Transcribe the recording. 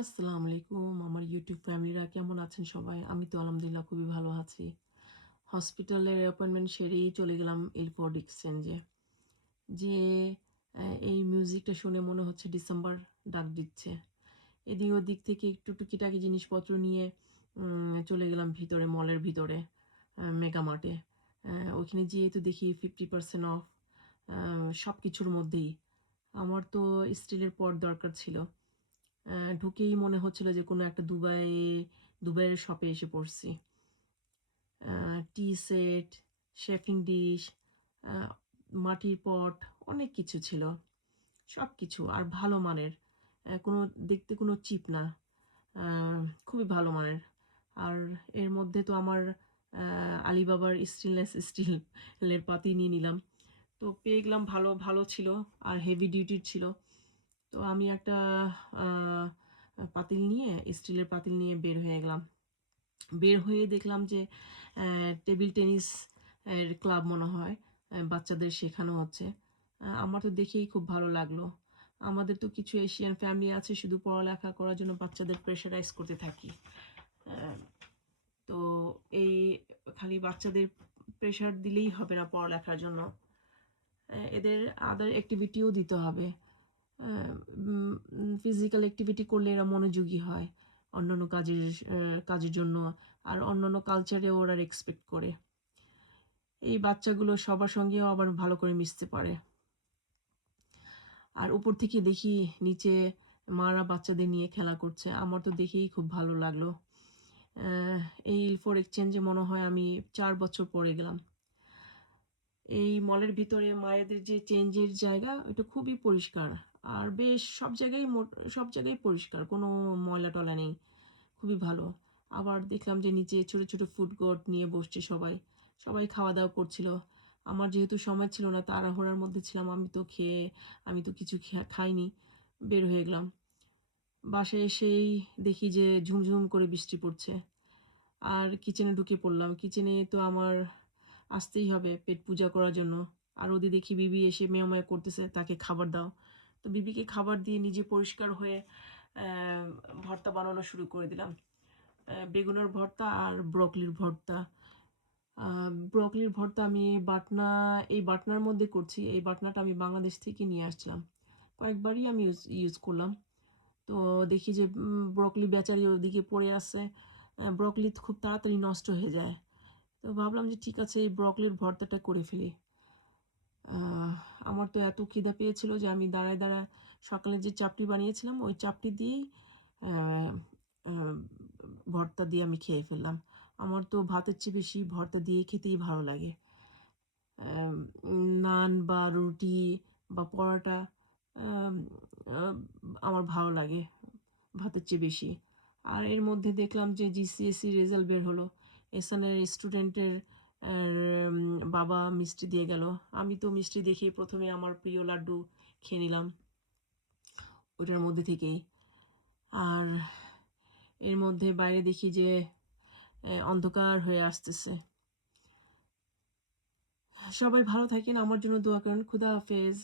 আসসালামু আলাইকুম আমার ইউটিউব ফ্যামিলিরা কেমন আছেন সবাই? আমি তো আলহামদুলিল্লাহ খুবই ভালো আছি। হসপিটালের অ্যাপয়েন্টমেন্ট সেরেই চলে গেলাম ইলফোর্ড এক্সচেঞ্জে। যেয়ে এই মিউজিকটা শুনে মনে হচ্ছে ডিসেম্বর ডাক দিচ্ছে। এদিক ওদিক থেকে একটু টুকিটাকি জিনিসপত্র নিয়ে চলে গেলাম ভিতরে, মলের ভিতরে, মেগা মার্টে। ওইখানে যেয়ে তো দেখি 50% অফ সব কিছুর মধ্যেই। আমার তো স্টিলের পট দরকার ছিল। ঢুকেই মনে হচ্ছিল যে কোনো একটা দুবাইয়ের শপে এসে পড়ছি। টি সেট, শেফিং ডিশ, আ মাটির পট অনেক কিছু ছিল। সবকিছু আর ভালো মানের। কোনো দেখতে কোনো চিপ না। আ খুবই ভালো মানের। আর এর মধ্যে তো আমার আলিবাবার স্টেনলেস স্টিলের পাতি নিয়ে নিলাম। তো পেয়ে গেলাম, ভালো, ভালো ছিল আর হেভি ডিউটির ছিল। তো আমি একটা আ পাতিল নিয়ে, স্টিলের পাতিল নিয়ে বের হয়ে গেলাম। বের হয়ে দেখলাম যে টেবিল টেনিস ক্লাব মনে হয় বাচ্চাদের শেখানো হচ্ছে। আমার তো দেখেই খুব ভালো লাগলো। আমাদের তো কিছু এশিয়ান ফ্যামিলি আছে শুধু পড়ালেখা করার জন্য বাচ্চাদের প্রেশারাইজ করতে থাকি। আ তো এই খালি বাচ্চাদের প্রেশার দিলেই হবে না পড়ালেখার জন্য। এদের আদার এক্টিভিটিও দিতে হবে। আ উম ফিজিক্যাল অ্যাক্টিভিটি করলে এরা মনোযোগী হয় অন্যান্য কাজের জন্য। আর অন্যান্য কালচারেও ওরা রেসপেক্ট করে। এই বাচ্চাগুলো সবার সঙ্গেও আবার ভালো করে মিশতে পারে। আর উপর থেকে দেখি নিচে মারা বাচ্চাদের নিয়ে খেলা করছে। আমার তো দেখেই খুব ভালো লাগলো। অ্যা এই ইলফোর এক্সচেঞ্জে মনে হয় আমি ৪ বছর পরে গেলাম। এই মলের ভিতরে মায়েদের যে চেঞ্জের জায়গা ওটা খুবই পরিষ্কার। আর বেশ সব জায়গায় পরিষ্কার। কোনো ময়লা-টয়লা নেই। খুবই ভালো। আবার দেখলাম যে নিচে ছোট, ছোট ফুড কোর্ট নিয়ে বসছে সবাই। সবাই খাওয়া-দাওয়া করছিল। আমার যেহেতু সময় ছিল না, তাড়াহুড়ার মধ্যে ছিলাম। আমি তো কিছু খাইনি। বের হয়ে গেলাম। বাসায় এসেই দেখি যে ঝুমঝুম করে বৃষ্টি পড়ছে। আর কিচেনে ঢুকে পড়লাম। কিচেনে তো আমার আসতেই হবে পেট পূজা করার জন্য। আর ওদিকে দেখি বিবি এসে মেয়-মেয় করতেছে, তাকে খাবার দাও। তো বিবিকে খাবার দিয়ে নিজে পরিষ্কার হয়ে ভর্তা বানানো শুরু করে দিলাম। বেগুনের ভর্তা আর ব্রকলির ভর্তা। আ ব্রকলির ভর্তা আমি এই বাটনার মধ্যে করছি। এই বাটনাটা আমি বাংলাদেশ থেকে নিয়ে আসছিলাম। কয়েকবারই আমি ইউজ করলাম। তো দেখি যে ব্রকলি বেচারি ওদিকে পড়ে আছে। ব্রকলি খুব তাড়াতাড়ি নষ্ট হয়ে যায়। তো ভাবলাম যে ঠিক আছে এই ব্রকলির ভর্তাটা করে ফেলি। আহ আমার তো এত খিদা পেয়েছিল যে আমি দাঁড়ায়, দাঁড়ায় সকালে যে চাপটি বানিয়েছিলাম ওই চাপটি দিয়েই অ্যা অ্যা ভর্তা দিয়ে আমি খেয়ে ফেললাম। আমার তো ভাতের চেয়ে বেশি ভর্তা দিয়ে খেতেই ভালো লাগে। অ্যাম নান বা রুটি বা পরোটা আম আ আমার ভালো লাগে ভাতের চেয়ে বেশি। আর এর মধ্যে দেখলাম যে জিসিএসসি রেজাল্ট বের হলো। এসানের স্টুডেন্টের এর বাবা মিষ্টি দিয়ে গেল। আমি তো মিষ্টি দেখেই ১ম এ আমার প্রিয় লাড্ডু খেয়ে নিলাম ওটার মধ্যে থেকেই। আর এর মধ্যে বাইরে দেখি যে অন্ধকার হয়ে আসতেছে। সবাই ভালো থাকেন। আমার জন্য দোয়া করেন। খুদা হাফেজ।